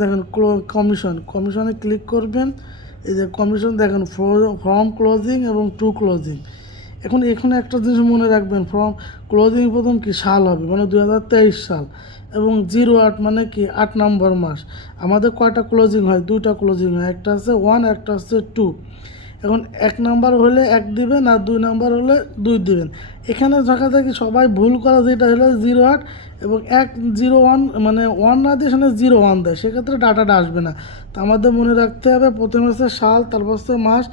দেখেন কমিশনে ক্লিক করবেন। এই যে কমিশন দেখেন ফ্রম ক্লোজিং এবং টু ক্লোজিং। এখন এখানে একটা জিনিস মনে রাখবেন, ফ্রম ক্লোজিং প্রথম কি সাল হবে, মানে 2023 সাল, এবং 08 মানে কি 8 নম্বর মাস। আমাদের কয়টা ক্লোজিং হয়? 2টা ক্লোজিং হয়, একটা আছে 1, একটা আছে 2। এখন 1 নাম্বার হলে 1 দিবেন, আর 2 নাম্বার হলে 2 দিবেন। এখানে দেখা যায় কি সবাই ভুল করা, যেটা হলো 08 এবং 101, মানে 1 না দিয়ে সেখানে 01 দেয়, সেক্ষেত্রে ডাটাটা আসবে না। তো আমাদের মনে রাখতে হবে প্রথমে হচ্ছে সাল, তারপর হচ্ছে মাস,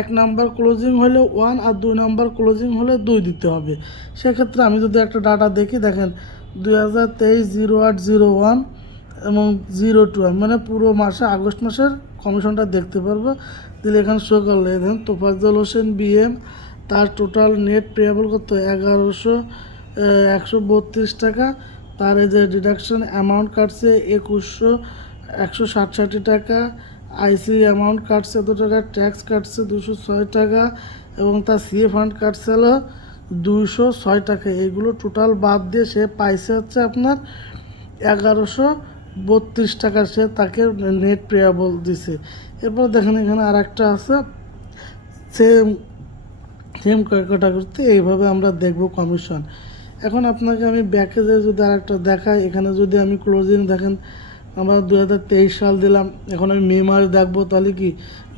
1 নাম্বার ক্লোজিং হলে 1 আর 2 নাম্বার ক্লোজিং হলে 2 দিতে হবে। সেক্ষেত্রে আমি যদি একটা ডাটা দেখি, দেখেন 2023 0801 এবং 02, মানে পুরো মাসে আগস্ট মাসের কমিশনটা দেখতে পারবো। দিলে এখানে শো করলে দেখেন তোফাজ্জল হোসেন BM, তার টোটাল নেট পেয়েবল কত 1,132 টাকা। তার এই যে ডিডাকশন অ্যামাউন্ট কাটছে 2,160 টাকা। আইসি অ্যামাউন্ট কাটছে এত টাকা, ট্যাক্স কাটছে 206 টাকা, এবং তার সিএ ফান্ড কাটছে হলো 206 টাকা। এইগুলো টোটাল বাদ দিয়ে সে পাইছে হচ্ছে আপনার 1,132 টাকা, সে তাকে নেট পেয়াবল দিছে। এরপর দেখেন এখানে আর একটা আছে, সেম সেম ক্যাটাগরিতে এইভাবে আমরা দেখব কমিশন। এখন আপনাকে আমি ব্যাকে যে যদি আর একটা দেখাই, এখানে যদি আমি ক্লোজিং দেখেন আমরা 2023 সাল দিলাম, এখন আমি মে মাস দেখবো, তাহলে কি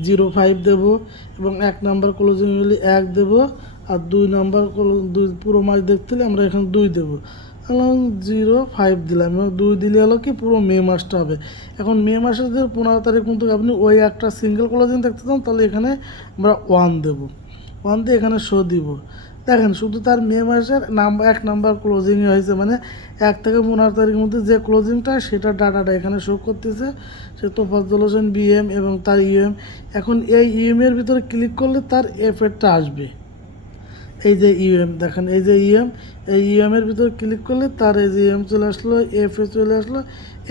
05 দেবো, এবং 1 নাম্বার ক্লোজিং হলে 1 দেবো, আর 2 নাম্বার পুরো মাস দেখতে হলে আমরা এখানে 2 দেবো। 05 দিলাম, এবং 2 দিলে হলো কি পুরো মে মাসটা হবে। এখন মে মাসের যে 15 তারিখ কিন্তু আপনি ওই একটা সিঙ্গেল ক্লোজিং দেখতে চান, তাহলে এখানে আমরা 1 দেবো, 1 দিয়ে এখানে শো দিব। দেখেন শুধু তার মে মাসের 1 নাম্বার ক্লোজিংয়ে হয়েছে, মানে 1 থেকে 15 তারিখের মধ্যে যে ক্লোজিংটা সেটা ডাটাটা এখানে শো করতেছে। সে তোফাজ্জল হোসেন BM এবং তার ইউএম। এখন এই ইউএমের ভিতরে ক্লিক করলে তার এফেরটা আসবে। এই যে ইউএম দেখেন, এই যে ইউএম, এই ইউএমের ভিতরে ক্লিক করলে তার এই যে ইউএম চলে আসলো, এফে চলে আসলো।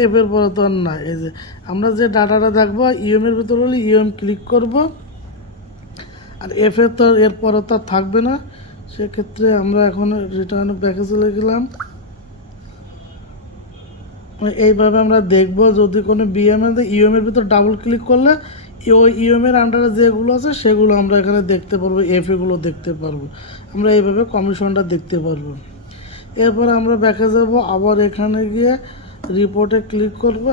এফের পরে তো আর না, এই যে আমরা যে ডাটাটা দেখবো ইউএমের ভিতরে হলে ইউএম ক্লিক করব, আর এফে তো এরপরে তো আর থাকবে না। সেক্ষেত্রে আমরা এখন রিটার্ন ব্যাকে চলে গেলাম। এইভাবে আমরা দেখব, যদি কোনো ইউএমের ভিতর ডাবল ক্লিক করলে ওই ইউএমের আন্ডারে যেগুলো আছে সেগুলো আমরা এখানে দেখতে পারবো, এফএগুলো দেখতে পারবো। আমরা এইভাবে কমিশনটা দেখতে পারবো। এরপর আমরা ব্যাকে যাব, আবার এখানে গিয়ে রিপোর্টে ক্লিক করব।